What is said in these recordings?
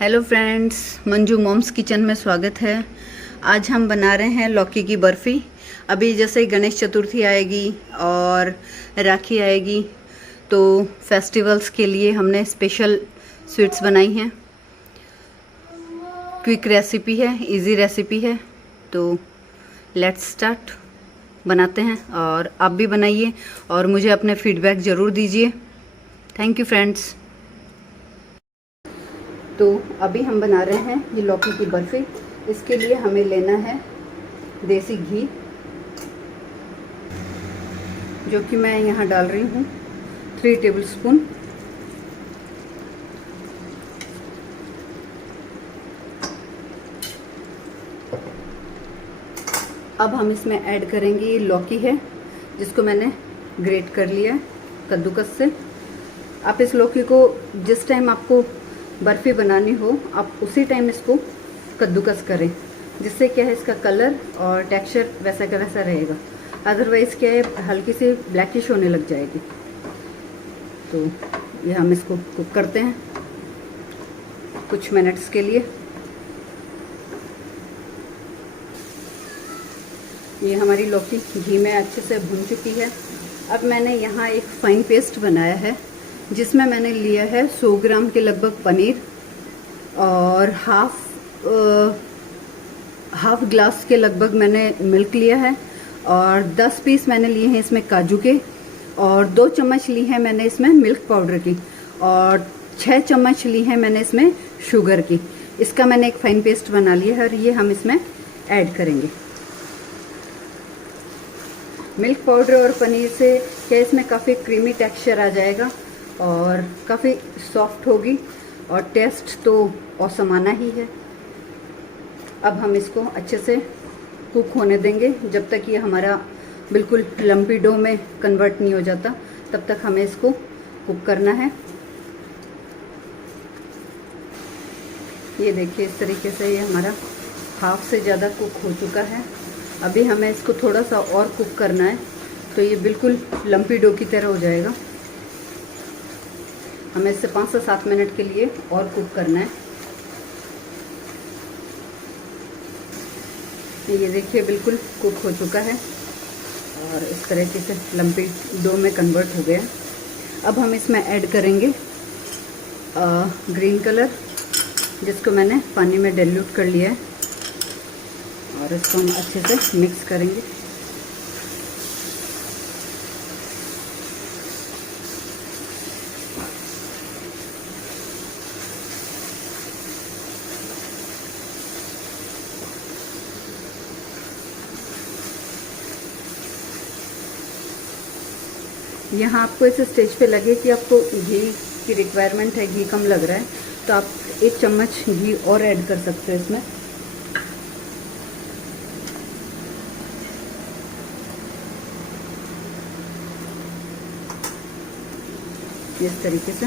Hello friends, Manju mom's kitchen में स्वागत है। आज हम बना रहे हैं लौकी की बर्फ़ी। अभी जैसे ही गणेश चतुर्थी आएगी और राखी आएगी तो फेस्टिवल्स के लिए हमने स्पेशल स्वीट्स बनाई हैं। क्विक रेसिपी है, इजी रेसिपी है, तो लेट्स स्टार्ट। बनाते हैं और आप भी बनाइए और मुझे अपने फीडबैक ज़रूर दीजिए। Thank you friends. तो अभी हम बना रहे हैं ये लौकी की बर्फ़ी। इसके लिए हमें लेना है देसी घी, जो कि मैं यहाँ डाल रही हूँ 3 टेबलस्पून। अब हम इसमें ऐड करेंगे ये लौकी है, जिसको मैंने ग्रेट कर लिया है कद्दूकस से। आप इस लौकी को जिस टाइम आपको बर्फ़ी बनानी हो आप उसी टाइम इसको कद्दूकस करें, जिससे क्या है इसका कलर और टेक्सचर वैसा का वैसा रहेगा। अदरवाइज़ क्या है हल्की सी ब्लैकिश होने लग जाएगी। तो ये हम इसको कुक करते हैं कुछ मिनट्स के लिए। ये हमारी लौकी घी में अच्छे से भुन चुकी है। अब मैंने यहाँ एक फाइन पेस्ट बनाया है, जिसमें मैंने लिया है 100 ग्राम के लगभग पनीर और हाफ ग्लास के लगभग मैंने मिल्क लिया है, और 10 पीस मैंने लिए हैं इसमें काजू के, और 2 चम्मच ली है मैंने इसमें मिल्क पाउडर की, और 6 चम्मच ली है मैंने इसमें शुगर की। इसका मैंने एक फाइन पेस्ट बना लिया है और ये हम इसमें ऐड करेंगे। मिल्क पाउडर और पनीर से क्या इसमें काफ़ी क्रीमी टेक्सचर आ जाएगा और काफ़ी सॉफ्ट होगी, और टेस्ट तो औसम आना ही है। अब हम इसको अच्छे से कुक होने देंगे जब तक ये हमारा बिल्कुल लम्पी डो में कन्वर्ट नहीं हो जाता, तब तक हमें इसको कुक करना है। ये देखिए इस तरीके से ये हमारा हाफ से ज़्यादा कुक हो चुका है। अभी हमें इसको थोड़ा सा और कुक करना है, तो ये बिल्कुल लम्पी डो की तरह हो जाएगा। हमें इसे 5 से 7 मिनट के लिए और कुक करना है। ये देखिए बिल्कुल कुक हो चुका है और इस तरीके से लम्पी डो में कन्वर्ट हो गया। अब हम इसमें ऐड करेंगे ग्रीन कलर, जिसको मैंने पानी में डाइल्यूट कर लिया है, और इसको हम अच्छे से मिक्स करेंगे। यहाँ आपको इस स्टेज पे लगे कि आपको घी की रिक्वायरमेंट है, घी कम लग रहा है, तो आप 1 चम्मच घी और ऐड कर सकते हो इसमें। इस तरीके से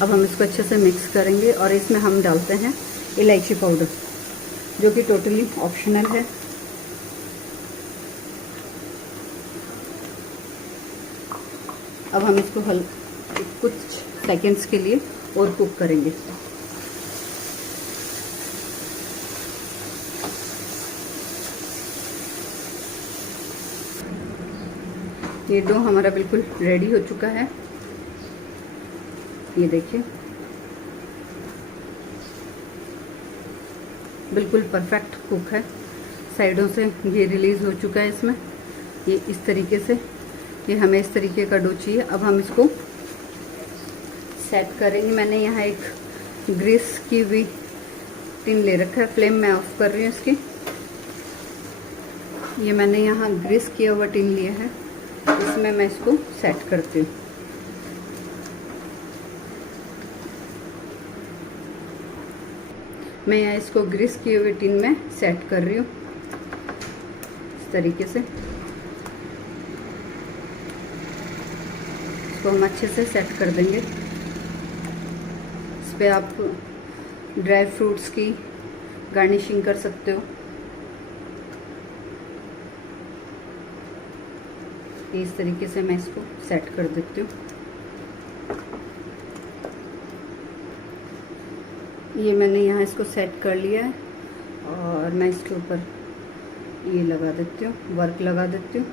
अब हम इसको अच्छे से मिक्स करेंगे, और इसमें हम डालते हैं इलायची पाउडर, जो कि टोटली ऑप्शनल है। अब हम इसको कुछ सेकंड्स के लिए और कुक करेंगे। ये डो हमारा बिल्कुल रेडी हो चुका है। ये देखिए बिल्कुल परफेक्ट कुक है। साइडों से ये रिलीज़ हो चुका है इसमें। ये इस तरीके से, ये हमें इस तरीके का डो चाहिए। अब हम इसको सेट करेंगे। मैंने यहाँ एक ग्रीस की हुई टिन ले रखा है। फ्लेम मैं ऑफ कर रही हूँ इसकी। ये मैंने यहाँ ग्रीस किया हुआ टिन लिया है, इसमें मैं इसको सेट करती हूँ। मैं यहाँ इसको ग्रीस किए हुए टिन में सेट कर रही हूँ इस तरीके से। इसको हम अच्छे से सेट कर देंगे। इस पर आप ड्राई फ्रूट्स की गार्निशिंग कर सकते हो। इस तरीके से मैं इसको सेट कर देती हूँ। ये मैंने यहाँ इसको सेट कर लिया है और मैं इसके ऊपर ये लगा देती हूँ, वर्क लगा देती हूँ।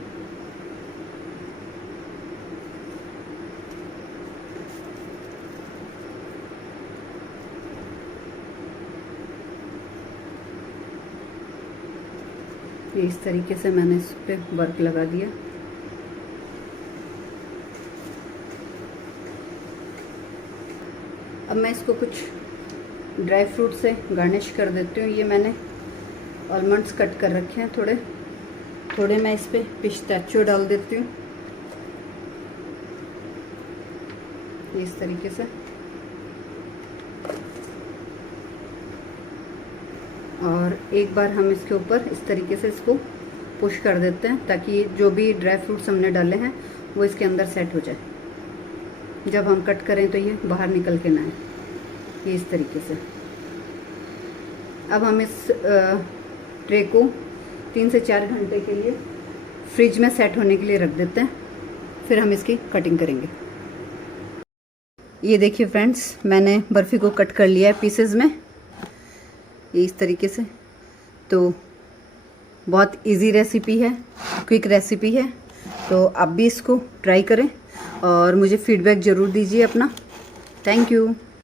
इस तरीके से मैंने इस पे वर्क लगा दिया। अब मैं इसको कुछ ड्राई फ्रूट से गार्निश कर देती हूँ। ये मैंने आलमंड्स कट कर रखे हैं थोड़े थोड़े, मैं इस पे पिस्ताचियो डाल देती हूँ इस तरीके से। और एक बार हम इसके ऊपर इस तरीके से इसको पुश कर देते हैं ताकि जो भी ड्राई फ्रूट्स हमने डाले हैं वो इसके अंदर सेट हो जाए। जब हम कट करें तो ये बाहर निकल के ना आए, ये इस तरीके से। अब हम इस ट्रे को 3 से 4 घंटे के लिए फ्रिज में सेट होने के लिए रख देते हैं, फिर हम इसकी कटिंग करेंगे। ये देखिए फ्रेंड्स, मैंने बर्फ़ी को कट कर लिया है पीसेज में, ये इस तरीके से। तो बहुत इजी रेसिपी है, क्विक रेसिपी है, तो आप भी इसको ट्राई करें और मुझे फीडबैक ज़रूर दीजिए अपना। Thank you.